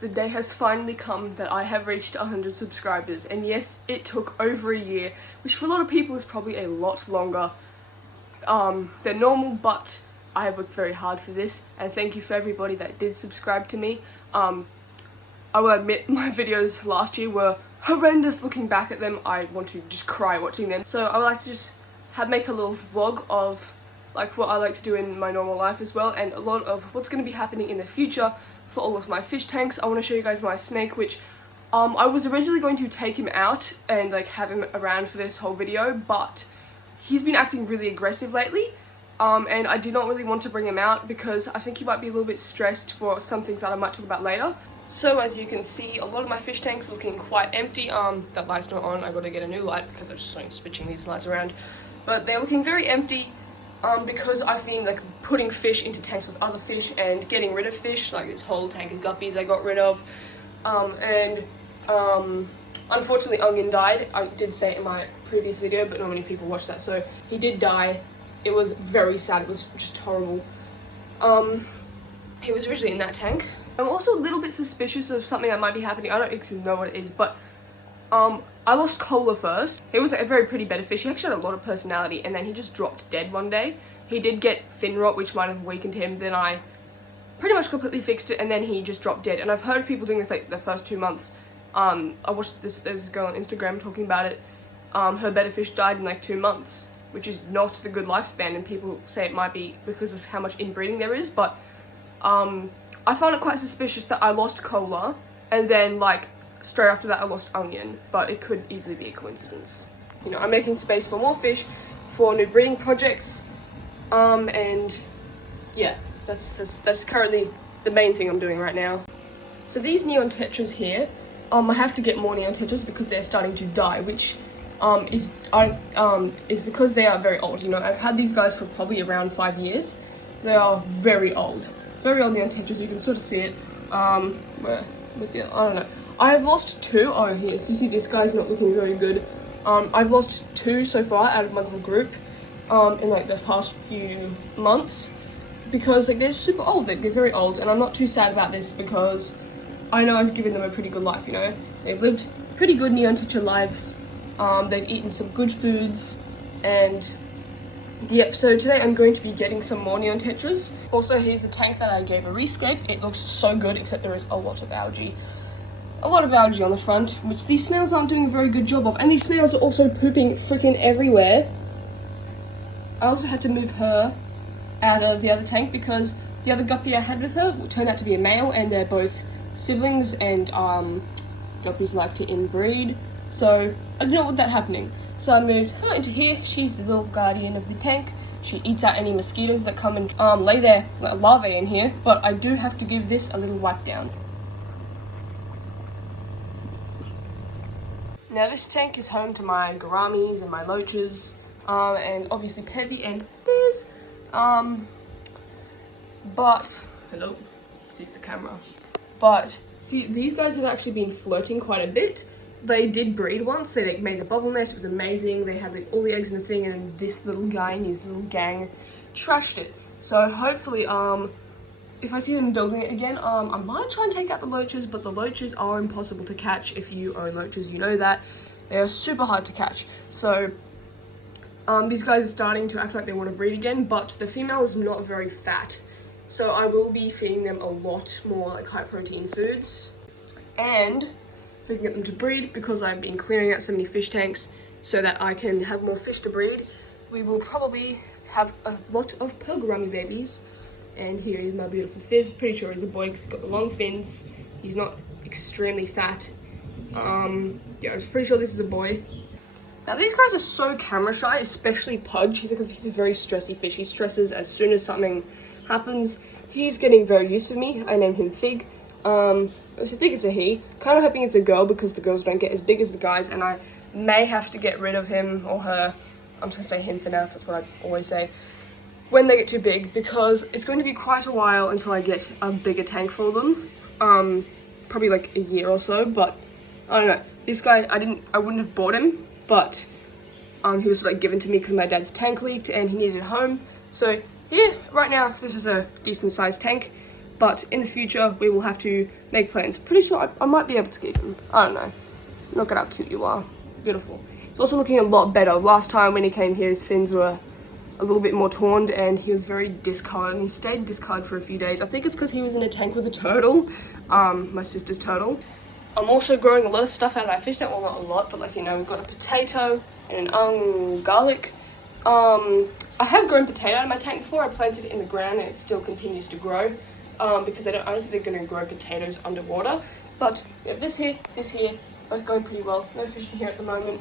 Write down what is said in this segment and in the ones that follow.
The day has finally come that I have reached 100 subscribers, and yes, it took over a year, which for a lot of people is probably a lot longer than normal, but I have worked very hard for this, and thank you for everybody that did subscribe to me. I will admit my videos last year were horrendous. Looking back at them, I want to just cry watching them. So I would like to just make a little vlog of like what I like to do in my normal life as well, and a lot of what's going to be happening in the future for all of my fish tanks. I want to show you guys my snake, which I was originally going to take him out and like have him around for this whole video, but he's been acting really aggressive lately, and I did not really want to bring him out because I think he might be a little bit stressed for some things that I might talk about later. So as you can see, a lot of my fish tanks are looking quite empty. That light's not on. I got to get a new light because I'm just switching these lights around, but they're looking very empty. Because I've been like putting fish into tanks with other fish and getting rid of fish, like this whole tank of guppies I got rid of, unfortunately Onion died. I did say it in my previous video, but not many people watched that, so he did die. It was very sad. It was just horrible. He was originally in that tank. I'm also a little bit suspicious of something that might be happening. I don't actually know what it is, but I lost Cola first. He was a very pretty betta fish. He actually had a lot of personality, and then he just dropped dead one day. He did get fin rot, which might have weakened him. Then I pretty much completely fixed it, and then he just dropped dead. And I've heard of people doing this like the first 2 months. I watched there's this girl on Instagram talking about it. Her betta fish died in like 2 months, which is not the good lifespan, and people say it might be because of how much inbreeding there is. But I found it quite suspicious that I lost Cola, and then like straight after that I lost Onion, but it could easily be a coincidence. You know, I'm making space for more fish for new breeding projects, and yeah, that's currently the main thing I'm doing right now. So these neon tetras here, I have to get more neon tetras because they're starting to die, which is because they are very old. You know, I've had these guys for probably around 5 years. They are very old neon tetras. You can sort of see it. Where's the other? I don't know. I have lost 2. Oh, here. So you see this guy's not looking very good. I've lost 2 so far out of my little group in like the past few months because like they're super old. Like, they're very old, and I'm not too sad about this because I know I've given them a pretty good life. You know, they've lived pretty good neon tetra lives. They've eaten some good foods, and yep. So today I'm going to be getting some more neon tetras. Also, here's the tank that I gave a rescape. It looks so good, except there is a lot of algae. A lot of algae on the front, which these snails aren't doing a very good job of. And these snails are also pooping freaking everywhere. I also had to move her out of the other tank because the other guppy I had with her turned out to be a male, and they're both siblings, and guppies like to inbreed. So I didn't want that happening. So I moved her into here. She's the little guardian of the tank. She eats out any mosquitoes that come and lay their larvae in here. But I do have to give this a little wipe down. Now this tank is home to my gouramis and my loaches, and obviously Pevy and Biz. But hello, sees the camera. But see, these guys have actually been flirting quite a bit. They did breed once. They like made the bubble nest. It was amazing. They had like all the eggs in the thing, and then this little guy and his little gang trashed it. So hopefully, if I see them building it again, I might try and take out the loaches, but the loaches are impossible to catch. If you own loaches, you know that. They are super hard to catch. So these guys are starting to act like they want to breed again, but the female is not very fat. So I will be feeding them a lot more like high protein foods. And if we can get them to breed, because I've been clearing out so many fish tanks so that I can have more fish to breed, we will probably have a lot of pearl gourami babies. And here is my beautiful Fizz. Pretty sure he's a boy because he's got the long fins. He's not extremely fat. Yeah, I'm pretty sure this is a boy. Now these guys are so camera shy, especially Pudge. He's a very stressy fish. He stresses as soon as something happens. He's getting very used to me. I named him Fig. I think it's a he. Kind of hoping it's a girl because the girls don't get as big as the guys, and I may have to get rid of him or her. I'm just gonna say him for now because that's what I always say. When they get too big, because it's going to be quite a while until I get a bigger tank for them. Probably like a year or so, but I don't know. This guy, I wouldn't have bought him, but he was like given to me because my dad's tank leaked and he needed a home. So yeah, right now this is a decent sized tank. but in the future we will have to make plans. Pretty sure I might be able to keep him. I don't know. Look at how cute you are. Beautiful. He's also looking a lot better. Last time when he came here, his fins were a little bit more torn and he was very discolored, and he stayed discolored for a few days. I think it's because he was in a tank with a turtle, my sister's turtle. I'm also growing a lot of stuff out of our fish tank. Well, not a lot, but like, you know, we've got a potato and an garlic. I have grown potato out of my tank before. I planted it in the ground and it still continues to grow, because I don't think they're going to grow potatoes underwater. But we have this here, both going pretty well. No fish in here at the moment.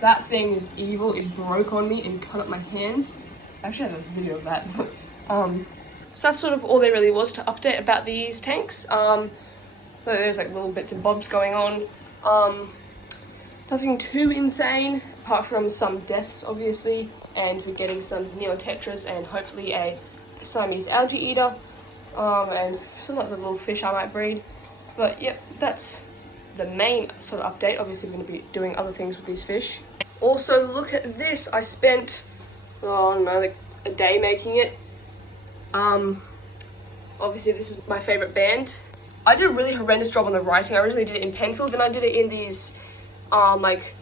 That thing is evil. It broke on me and cut up my hands. I actually have a video of that. So that's sort of all there really was to update about these tanks. So there's like little bits and bobs going on. Nothing too insane, apart from some deaths, obviously, and we're getting some Neotetras and hopefully a Siamese algae eater, and some other little fish I might breed. But yep, that's the main sort of update. Obviously, we're going to be doing other things with these fish. Also, look at this. I spent, oh, I don't know, like a day making it. Obviously, this is my favorite band. I did a really horrendous job on the writing. I originally did it in pencil, then I did it in these, like,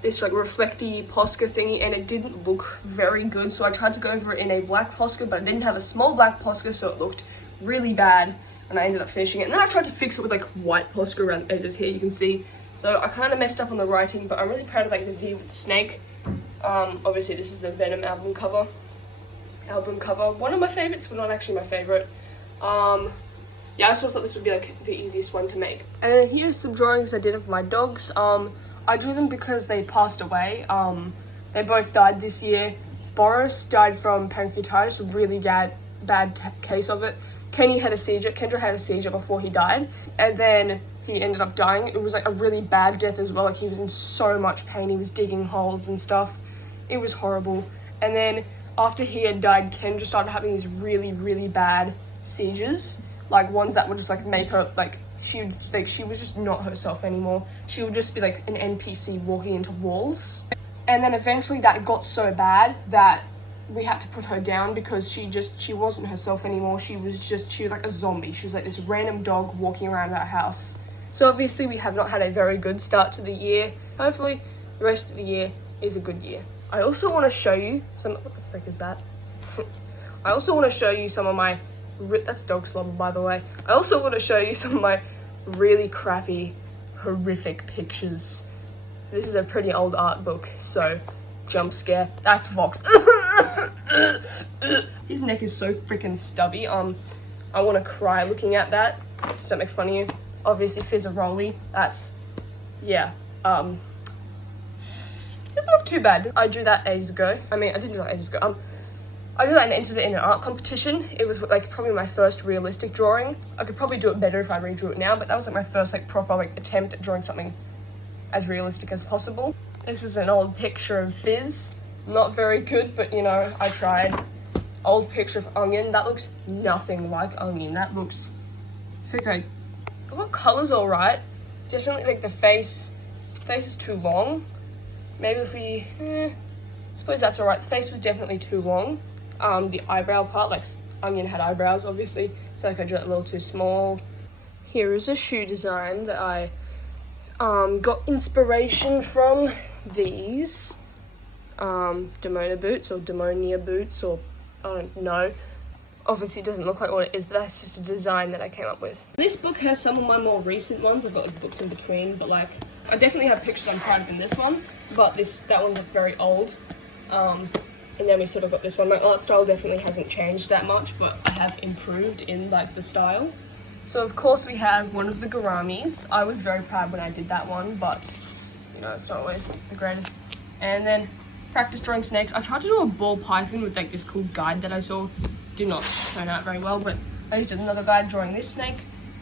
this like reflecty Posca thingy, and it didn't look very good. So I tried to go over it in a black Posca, but I didn't have a small black Posca, so it looked really bad, and I ended up finishing it. And then I tried to fix it with like white Posca around the edges here, you can see. So I kind of messed up on the writing, but I'm really proud of like the V with the snake. Obviously this is the Venom album cover. One of my favorites, but not actually my favorite. Yeah, I sort of thought this would be like the easiest one to make. And then here's some drawings I did of my dogs. I drew them because they passed away. They both died this year. Boris died from pancreatitis, a really bad case of it. Kendra had a seizure before he died, and then he ended up dying. It was like a really bad death as well. Like, he was in so much pain. He was digging holes and stuff. It was horrible. And then after he had died, Kendra started having these really, really bad seizures. Like ones that would just like make her like she was just not herself anymore. She would just be like an NPC walking into walls. And then eventually that got so bad that we had to put her down because she wasn't herself anymore. She was like a zombie. She was like this random dog walking around our house. So obviously we have not had a very good start to the year. Hopefully the rest of the year is a good year. I also want to show you what the frick is that? I also want to show you some of my that's dog slobber, by the way. I also want to show you some of my really crappy, horrific pictures. This is a pretty old art book, so jump scare. That's Vox. His neck is so freaking stubby. I want to cry looking at that. Just don't make fun of you. Obviously, Fizzaroli. That's, yeah. It's not too bad. I drew that ages ago. I mean, I didn't draw that ages ago. I drew that and entered it in an art competition. It was like probably my first realistic drawing. I could probably do it better if I redrew it now, but that was like my first like proper like attempt at drawing something as realistic as possible. This is an old picture of Fizz. Not very good, but you know, I tried. Old picture of Onion. That looks nothing like Onion. That looks, I think I got colors all right. Definitely like the face is too long. Maybe if we, suppose that's all right. The face was definitely too long. The eyebrow part, like Onion had eyebrows, obviously. I feel like I drew it a little too small. Here is a shoe design that I got inspiration from these Demona boots or Demonia boots, or I don't know. Obviously it doesn't look like what it is, but that's just a design that I came up with. This book has some of my more recent ones. I've got like, books in between, but like I definitely have pictures I'm proud of in this one, but that one's like very old. And then we sort of got this one. My art style definitely hasn't changed that much, but I have improved in like the style. So of course we have one of the Gouramis. I was very proud when I did that one, but you know, it's not always the greatest. And then practice drawing snakes. I tried to do a ball python with like this cool guide that I saw. Did not turn out very well, but I used another guide drawing this snake.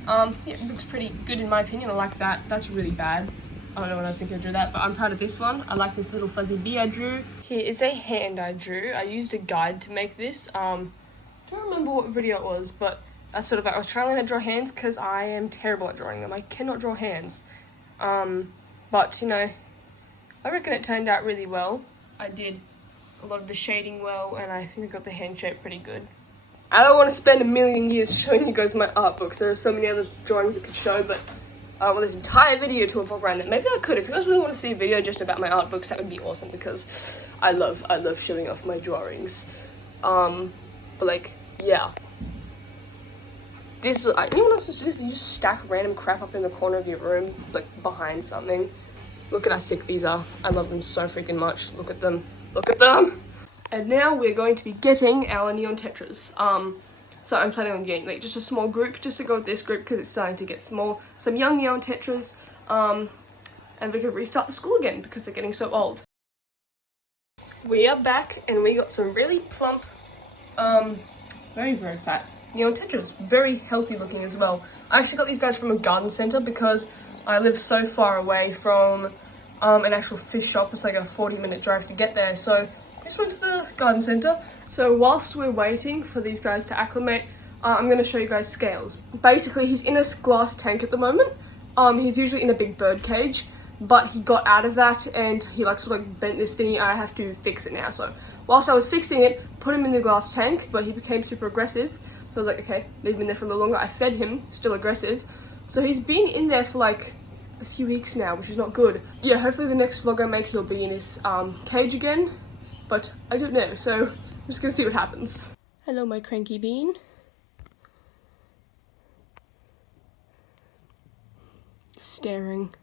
Yeah, it looks pretty good in my opinion. I like that. That's really bad. I don't know when I was thinking I drew that, but I'm proud of this one. I like this little fuzzy bee I drew. Here is a hand I drew. I used a guide to make this. I don't remember what video it was, but I was trying to learn how to draw hands because I am terrible at drawing them. I cannot draw hands. But you know, I reckon it turned out really well. I did a lot of the shading well, and I think I got the hand shape pretty good. I don't want to spend a million years showing you guys my art books. There are so many other drawings I could show, but well, this entire video to revolve around it. Maybe I could. If you guys really want to see a video just about my art books, that would be awesome, because I love showing off my drawings. But like, yeah. This is, anyone else just do this? You just stack random crap up in the corner of your room, like behind something. Look at how sick these are. I love them so freaking much. Look at them. Look at them. And now we're going to be getting our neon tetras. So I'm planning on getting like just a small group, just to go with this group because it's starting to get small. Some young neon tetras, and we can restart the school again because they're getting so old. We are back and we got some really plump, very fat neon tetras. Very healthy looking as well. I actually got these guys from a garden center because I live so far away from an actual fish shop. It's like a 40-minute drive to get there. So I just went to the garden center. So whilst we're waiting for these guys to acclimate, I'm going to show you guys scales. Basically, he's in a glass tank at the moment. He's usually in a big bird cage, but he got out of that and he like sort of like bent this thingy. I have to fix it now. So whilst I was fixing it, put him in the glass tank, but he became super aggressive. So I was like, okay, leave him in there for a little longer. I fed him, still aggressive. So he's been in there for like a few weeks now, which is not good. Yeah, hopefully the next vlog I make, he'll be in his cage again, but I don't know. So I'm just gonna see what happens. Hello, my cranky bean. Staring.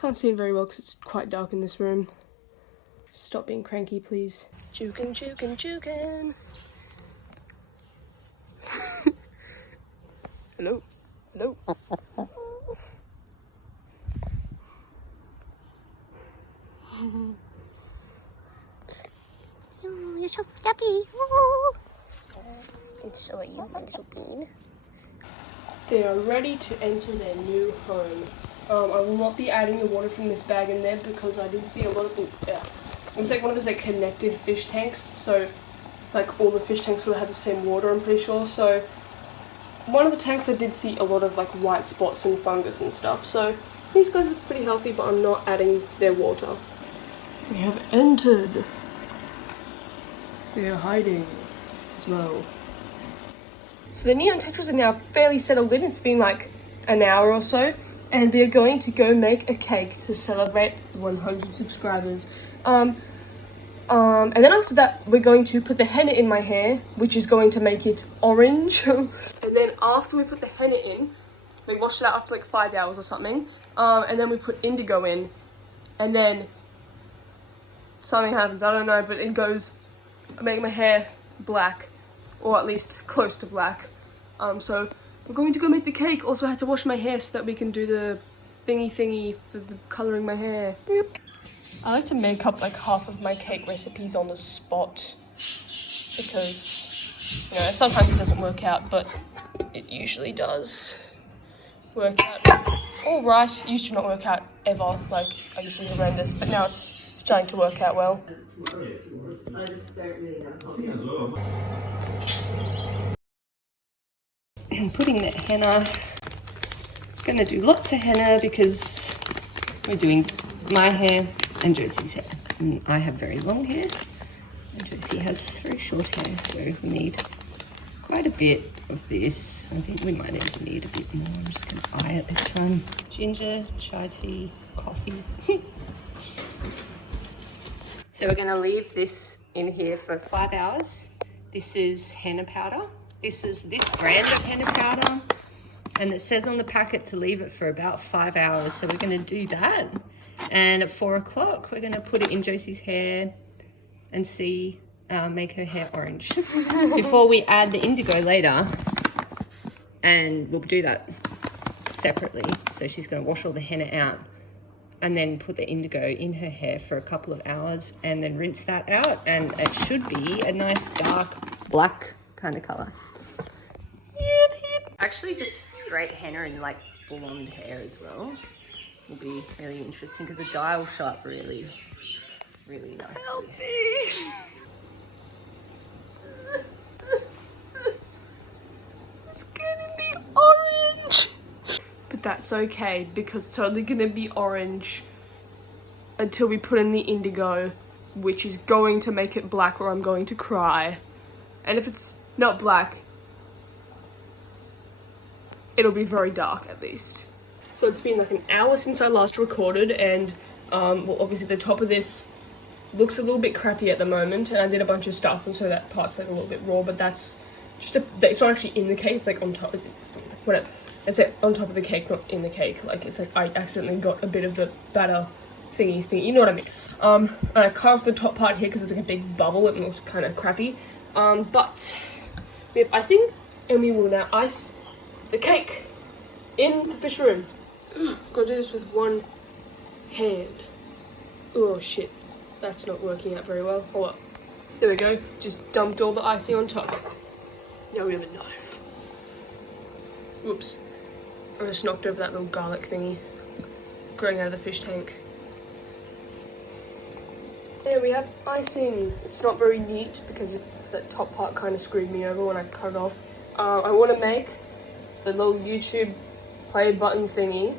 Can't see him very well because it's quite dark in this room. Stop being cranky, please. Jukin, jukin, jukin. Hello, hello. Oh, you're so fluffy. It's so you, little bean. They are ready to enter their new home. I will not be adding the water from this bag in there because I did see a lot of it was like one of those like connected fish tanks, so like all the fish tanks would have the same water, I'm pretty sure. So one of the tanks I did see a lot of like white spots and fungus and stuff, so these guys are pretty healthy, but I'm not adding their water. They have entered. They are hiding as well. So the neon tetras are now fairly settled in. It's been like an hour or so, and we are going to go make a cake to celebrate the 100 subscribers. And then after that, we're going to put the henna in my hair, which is going to make it orange. And then after we put the henna in, we wash it out after like 5 hours or something. And then we put indigo in, and then something happens. I don't know, but it goes, I make my hair black, or at least close to black. So we're going to go make the cake. Also, I have to wash my hair so that we can do the thingy for the colouring my hair. Yep. I like to make up like half of my cake recipes on the spot because, you know, sometimes it doesn't work out, but it usually does work out all right. It used to not work out ever, like I used to be horrendous, but now it's starting to work out well. Putting the henna. Gonna do lots of henna because we're doing my hair and Josie's hair. And I have very long hair and Josie has very short hair, so we need quite a bit of this. I think we might even need a bit more. I'm just gonna eye it this time. Ginger, chai tea, coffee. So we're gonna leave this in here for 5 hours. This is henna powder. This is this brand of henna powder, and it says on the packet to leave it for about 5 hours. So we're going to do that, and at 4 o'clock we're going to put it in Josie's hair and see make her hair orange before we add the indigo later, and we'll do that separately. So she's going to wash all the henna out and then put the indigo in her hair for a couple of hours and then rinse that out, and it should be a nice dark black kind of color. Actually, just straight henna and like blonde hair as well will be really interesting because the dye will show up really, really nicely. Help me! It's gonna be orange! But that's okay because it's only gonna be orange until we put in the indigo, which is going to make it black or I'm going to cry. And if it's not black. It'll be very dark at least. So it's been like an hour since I last recorded, and well, obviously the top of this looks a little bit crappy at the moment, and I did a bunch of stuff, and so that part's like a little bit raw, but that's just it's not actually in the cake, it's like on top of it, whatever. It's like on top of the cake, not in the cake. Like it's like I accidentally got a bit of the batter thingy, you know what I mean. And I cut off the top part here because it's like a big bubble and it looks kind of crappy. But we have icing, and we will now ice the cake in the fish room. Gotta do this with one hand. Oh shit, that's not working out very well. Hold up. There we go, just dumped all the icing on top. Now we have a knife. Whoops. I just knocked over that little garlic thingy growing out of the fish tank. There we have icing. It's not very neat because that top part kind of screwed me over when I cut it off. I want to make the little YouTube play button thingy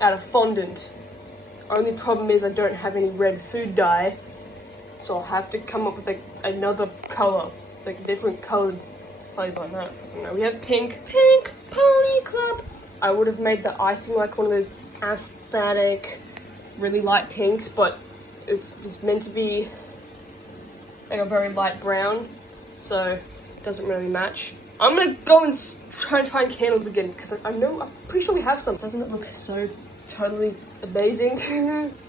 out of fondant. Only problem is I don't have any red food dye, so I'll have to come up with like another color, like a different colored play button. I don't fucking know. We have pink pony club. I would have made the icing like one of those aesthetic, really light pinks, but it's meant to be like a very light brown, so it doesn't really match. I'm gonna go and try and find candles again because I'm pretty sure we have some. Doesn't it look so totally amazing?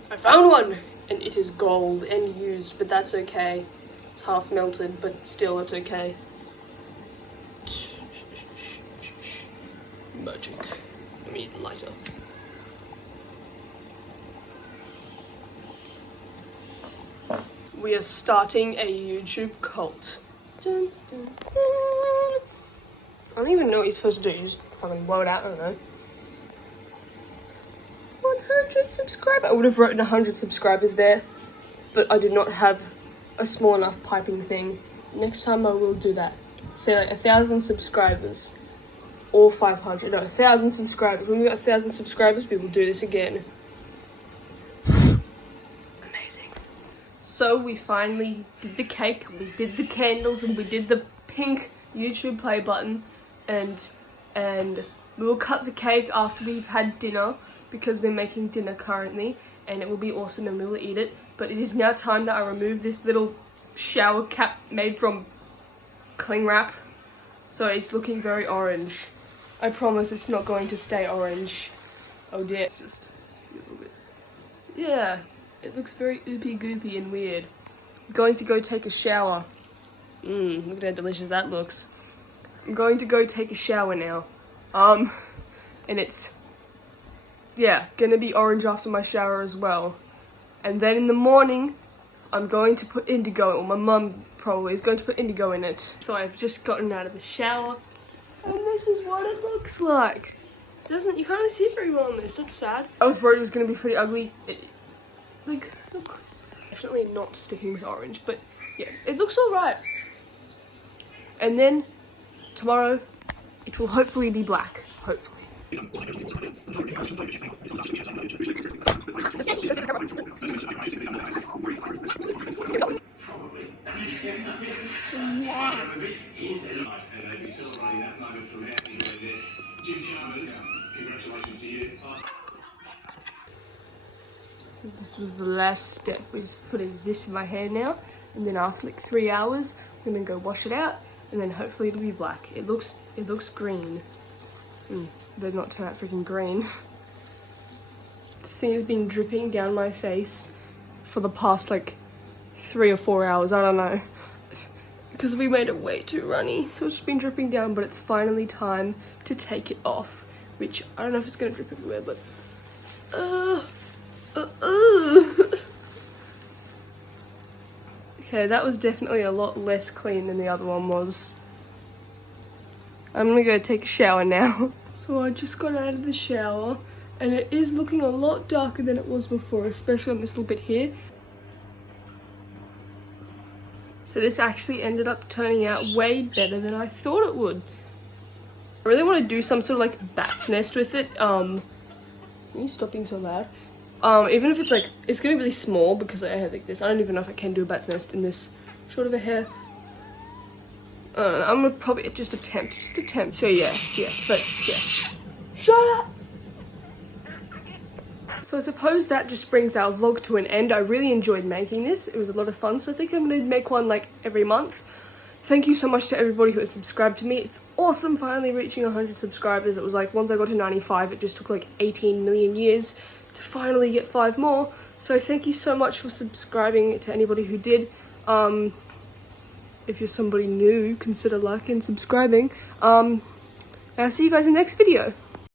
I found one, and it is gold and used, but that's okay. It's half melted, but still it's okay. Magic. Let me use the lighter. We are starting a YouTube cult. Dun, dun, dun. I don't even know what you're supposed to do. You just fucking blow it out. I don't know. 100 subscribers. I would have written 100 subscribers there, but I did not have a small enough piping thing. Next time I will do that. Say like 1,000 subscribers. Or 500, no, 1,000 subscribers. When we got 1,000 subscribers, we will do this again. Amazing. So we finally did the cake, we did the candles, and we did the pink YouTube play button, and we will cut the cake after we've had dinner because we're making dinner currently, and it will be awesome and we will eat it. But it is now time that I remove this little shower cap made from cling wrap, so it's looking very orange. I promise it's not going to stay orange. Oh dear. It's just a little bit. Yeah, it looks very oopy goopy and weird. I'm going to go take a shower. Look at how delicious that looks. I'm going to go take a shower now. And it's, yeah, gonna be orange after my shower as well. And then in the morning, I'm going to put indigo, or my mum probably is going to put indigo in it. So I've just gotten out of the shower. And this is what it looks like. You can't really see it very well on this, that's sad. I was worried it was going to be pretty ugly. Look. Definitely not sticking with orange, but yeah, it looks alright. And then, tomorrow, it will hopefully be black. Hopefully. This was the last step. We're just putting this in my hair now, and then after like 3 hours, I'm gonna go wash it out, and then hopefully it'll be black. It looks green. They're not turn out freaking green. This thing has been dripping down my face for the past like 3 or 4 hours. I don't know. Because we made it way too runny, so it's just been dripping down, but it's finally time to take it off, which I don't know if it's gonna drip everywhere, but okay, that was definitely a lot less clean than the other one was. I'm gonna go take a shower now. So I just got out of the shower, and it is looking a lot darker than it was before, especially on this little bit here. So this actually ended up turning out way better than I thought it would. I really want to do some sort of like bat's nest with it. Can you stop being so loud? Even if it's like, it's gonna be really small because I have like this. I don't even know if I can do a bat's nest in this short of a hair. I'm gonna probably just attempt. So yeah, but yeah. Shut up! So I suppose that just brings our vlog to an end. I really enjoyed making this. It was a lot of fun, so I think I'm gonna make one like every month. Thank you so much to everybody who has subscribed to me. It's awesome finally reaching 100 subscribers. It was like, once I got to 95, it just took like 18 million years to finally get 5 more. So thank you so much for subscribing to anybody who did. If you're somebody new, consider liking and subscribing. I'll see you guys in the next video.